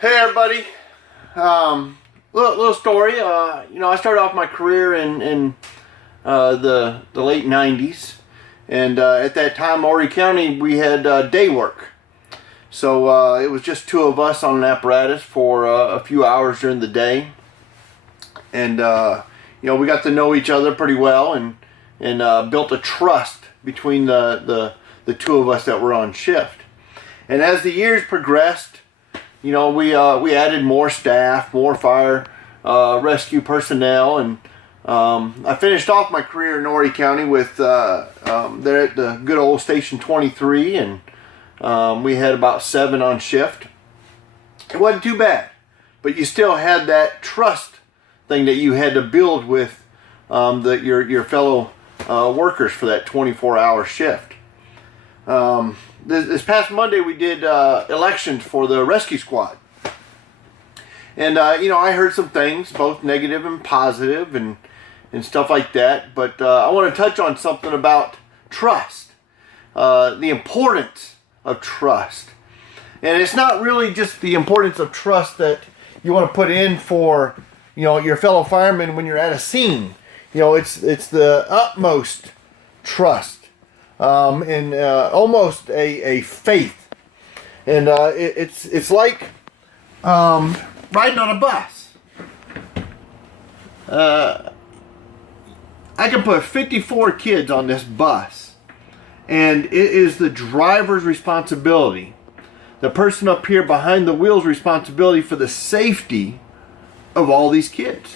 Hey everybody, little story. I started off my career in the late '90s, and at that time, Horry County, we had day work. So it was just two of us on an apparatus for a few hours during the day, and we got to know each other pretty well, and built a trust between the two of us that were on shift. And as the years progressed, we added more staff, more fire rescue personnel, and I finished off my career in Horry County with there at the good old Station 23, and we had about 7 on shift. It wasn't too bad, but you still had that trust thing that you had to build with your fellow workers for that 24-hour shift. This past Monday we did elections for the rescue squad, and I heard some things, both negative and positive, and stuff like that. But I want to touch on something about trust, the importance of trust, and it's not really just the importance of trust that you want to put in for your fellow firemen when you're at a scene. It's the utmost trust. And almost a faith, and it's like riding on a bus. I can put 54 kids on this bus, and it is the driver's responsibility, the person up here behind the wheel's responsibility for the safety of all these kids.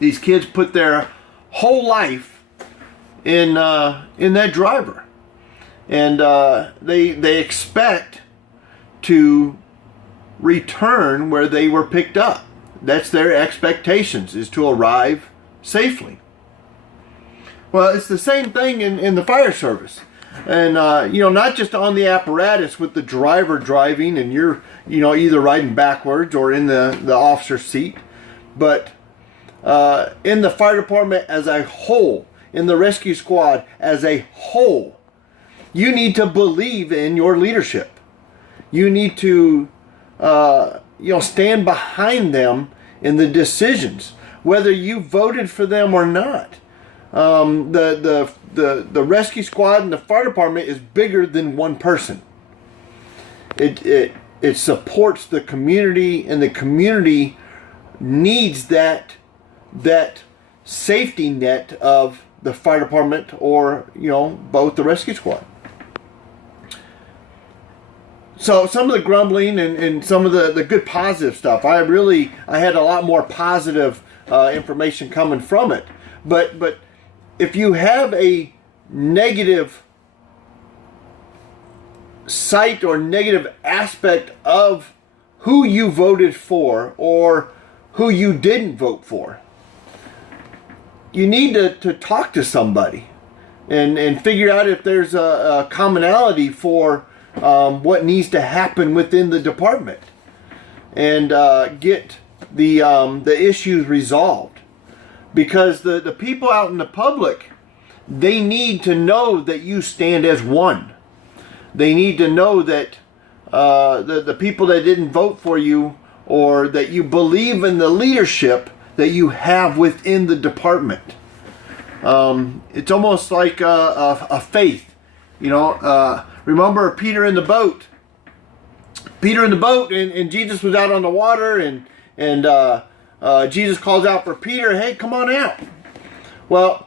These kids put their whole life in that driver, and they expect to return where they were picked up. That's their expectations, is to arrive safely. Well, it's the same thing in the fire service, and not just on the apparatus with the driver driving and you're either riding backwards or in the officer's seat, but in the fire department as a whole, in the rescue squad as a whole. You need to believe in your leadership. You need to stand behind them in the decisions, whether you voted for them or not. The rescue squad and the fire department is bigger than one person. It supports the community, and the community needs that safety net of the fire department or both the rescue squad. So some of the grumbling and some of the good positive stuff, I had a lot more positive information coming from it. But if you have a negative site or negative aspect of who you voted for or who you didn't vote for, you need to talk to somebody and figure out if there's a commonality for what needs to happen within the department, and get the issues resolved. Because the people out in the public, they need to know that you stand as one. They need to know that the people that didn't vote for you, or that you believe in the leadership that you have within the department. It's almost like a faith. Remember Peter in the boat. Peter in the boat, and Jesus was out on the water, and Jesus calls out for Peter, "Hey, come on out." Well,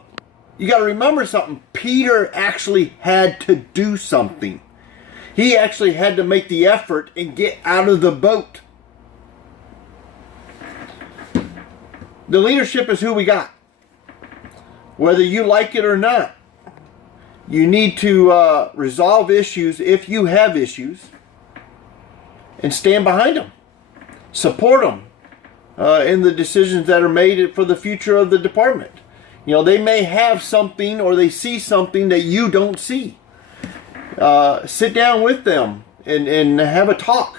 you got to remember something. Peter actually had to do something. He actually had to make the effort and get out of the boat. The leadership is who we got. Whether you like it or not, you need to resolve issues if you have issues, and stand behind them. Support them in the decisions that are made for the future of the department. They may have something, or they see something that you don't see. Sit down with them and have a talk.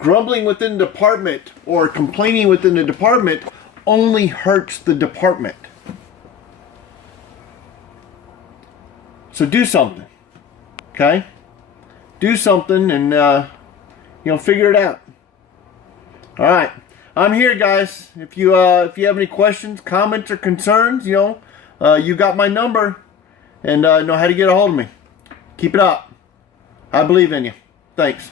Grumbling within the department or complaining within the department only hurts the department. So do something, okay? do something and figure it out. All right, I'm here, guys. If you have any questions, comments, or concerns, you got my number and know how to get a hold of me. Keep it up. I believe in you. Thanks.